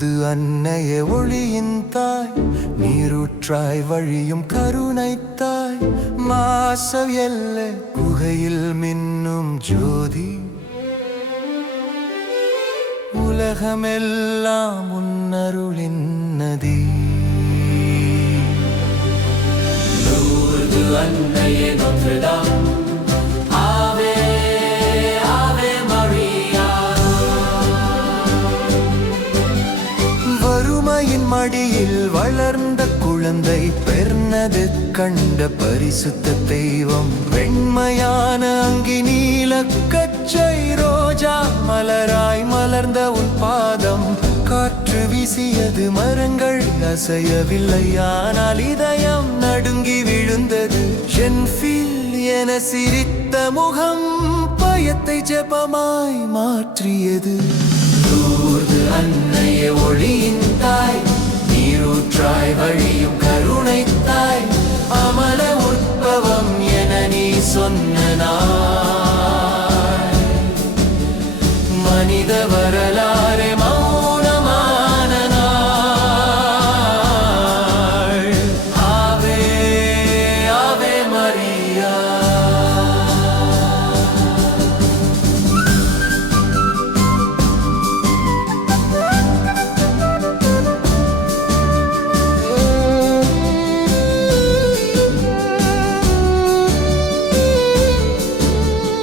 Lourdes அன்னையே ஒளியின் தாய், நீரூற்றாய் வழியும் கருணைத்தாய், மாசவ் எல்லை குகையில் மின்னும் ஜோதி, உலகமெல்லாம் உன்னருளின் நதி. லூர்து அன்னையே நோத்ரதாம், ஆவே ஆவே மரியா. வறுமையின் மடியில் வளர்ந்த குழந்தை, பெர்னது கண்ட பரிசுத்த தெய்வம், வெண்மையான அங்கி நீல கச்சை ரோஜா மலராய் மலர்ந்த உன் பாதம், காற்று வீசியது மரங்கள் அசையவில்லை, ஆனால் இதயம் நடுங்கி விழுந்தது. ஜென்ஃபில் என சிரித்த முகம் பயத்தை ஜெபமாய் மாற்றியது. லூர்து அன்னையே ஒளியின் தாய், நீரூற்றாய் வழியும் கருணைத்தாய், அமல உற்பவம் என நீ சொன்ன நாள், மனித வரலாறு